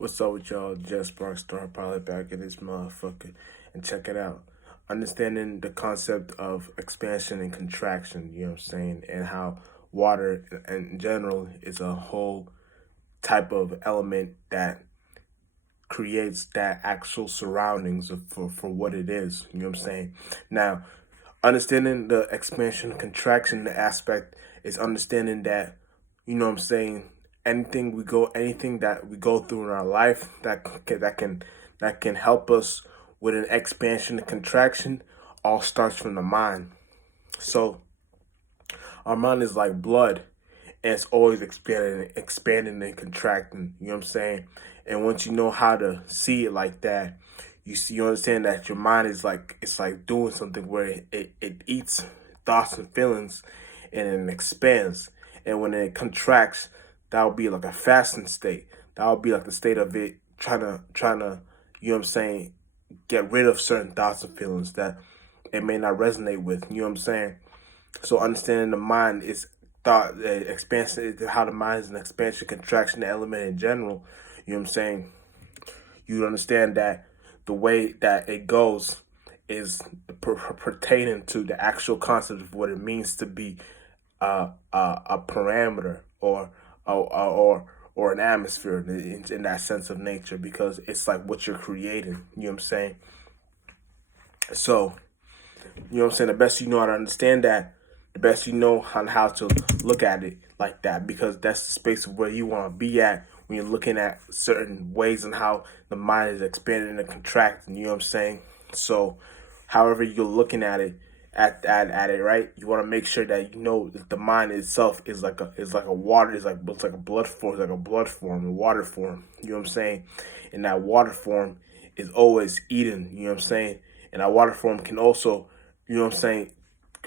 What's up with y'all? Just Spark Star Pilot back in this motherfucker. And check it out. Understanding the concept of expansion and contraction, you know what I'm saying? And how water in general is a whole type of element that creates that actual surroundings for what it is, you know what I'm saying? Now, understanding the expansion and contraction aspect is understanding that, you know what I'm saying, anything that we go through in our life that can help us with an expansion and contraction all starts from the mind. So our mind is like blood, and it's always expanding and contracting, you know what I'm saying? And once you know how to see it like that, you understand that your mind is like, it's like doing something where it eats thoughts and feelings and it expands. And when it contracts, that would be like a fasting state. That would be like the state of it trying to, you know what I'm saying, get rid of certain thoughts and feelings that it may not resonate with, you know what I'm saying? So understanding the mind is thought expansion, how the mind is an expansion contraction element in general, you know what I'm saying? You understand that the way that it goes is pertaining to the actual concept of what it means to be a parameter or an atmosphere in that sense of nature, because it's like what you're creating, you know what I'm saying? So, you know what I'm saying, the best you know how to understand that, the best you know on how to look at it like that, because that's the space of where you want to be at when you're looking at certain ways and how the mind is expanding and contracting, you know what I'm saying? So however you're looking at it, at it, right? You want to make sure that you know that the mind itself is like a water, it's like a blood form, it's like a blood form, a water form, you know what I'm saying? And that water form is always eating, you know what I'm saying? And that water form can also, you know what I'm saying,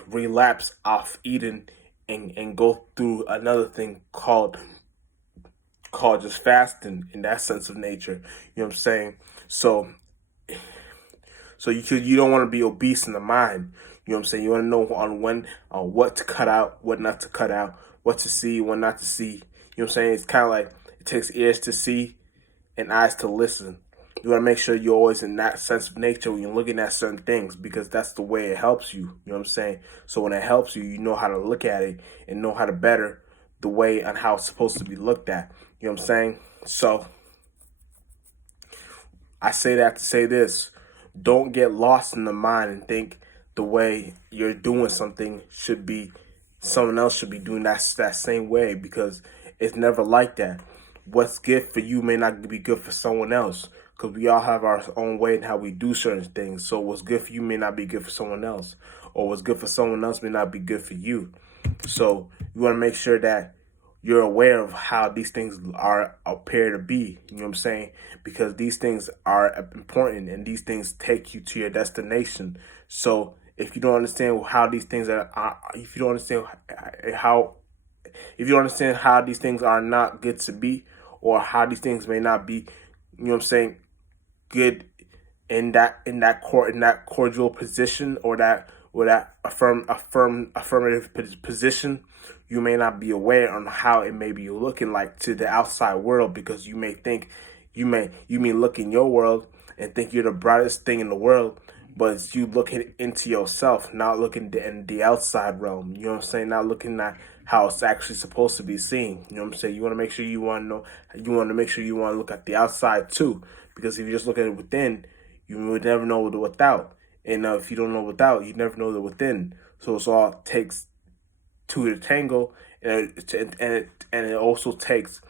relapse off eating and go through another thing called just fasting in that sense of nature. You know what I'm saying? So you don't want to be obese in the mind. You know what I'm saying? You want to know on what to cut out, what not to cut out, what to see, what not to see. You know what I'm saying? It's kind of like it takes ears to see and eyes to listen. You want to make sure you're always in that sense of nature when you're looking at certain things, because that's the way it helps you. You know what I'm saying? So when it helps you, you know how to look at it and know how to better the way and how it's supposed to be looked at. You know what I'm saying? So I say that to say this. Don't get lost in the mind and think the way you're doing something should be, someone else should be doing that same way, because it's never like that. What's good for you may not be good for someone else, because we all have our own way in how we do certain things. So what's good for you may not be good for someone else, or what's good for someone else may not be good for you. So you want to make sure that you're aware of how these things are appear to be, you know what I'm saying? Because these things are important and these things take you to your destination. So if you don't understand how these things if you don't understand how, if you don't understand how these things are not good to be, or how these things may not be, you know what I'm saying, good in that cordial position, or that affirmative position, you may not be aware on how it may be looking like to the outside world, because you may think you may look in your world and think you're the brightest thing in the world, but it's you looking into yourself, not looking in the outside realm. You know what I'm saying? Not looking at how it's actually supposed to be seen. You know what I'm saying? You want to make sure you want to know. You want to make sure you want to look at the outside too, because if you just look at it within, you would never know the without. And if you don't know without, you never know the within. So it's all takes two to tango, and it also takes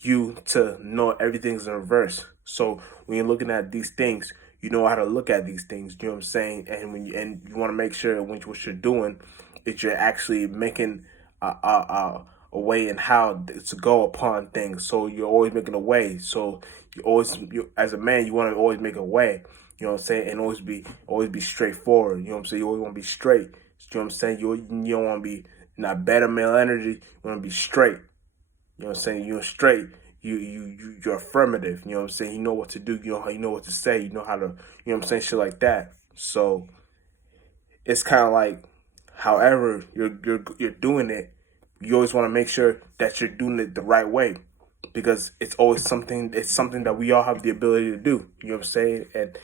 you to know everything's in reverse. So when you're looking at these things, you know how to look at these things. You know what I'm saying? And you want to make sure that what you're doing is you're actually making a way in how to go upon things. So you're always making a way. So you as a man, you want to always make a way. You know what I'm saying? And always be straightforward. You know what I'm saying? You always want to be straight. You know what I'm saying? You don't want to be not beta male energy. You want to be straight. You know what I'm saying? You're straight. You're affirmative. You know what I'm saying? You know what to do. You know what to say. You know how to. You know what I'm saying? Shit like that. So it's kind of like, however you're doing it, you always want to make sure that you're doing it the right way. because it's always something. It's something that we all have the ability to do. You know what I'm saying? And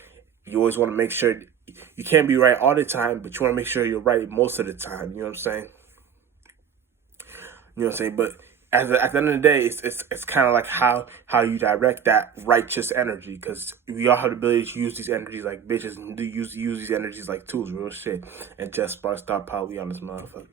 you always want to make sure you can't be right all the time, but you want to make sure you're right most of the time. You know what I'm saying? You know what I'm saying? But at the end of the day, it's kind of like how you direct that righteous energy, because we all have the ability to use these energies like bitches, and use these energies like tools, real shit. And just start power, we on this motherfucker.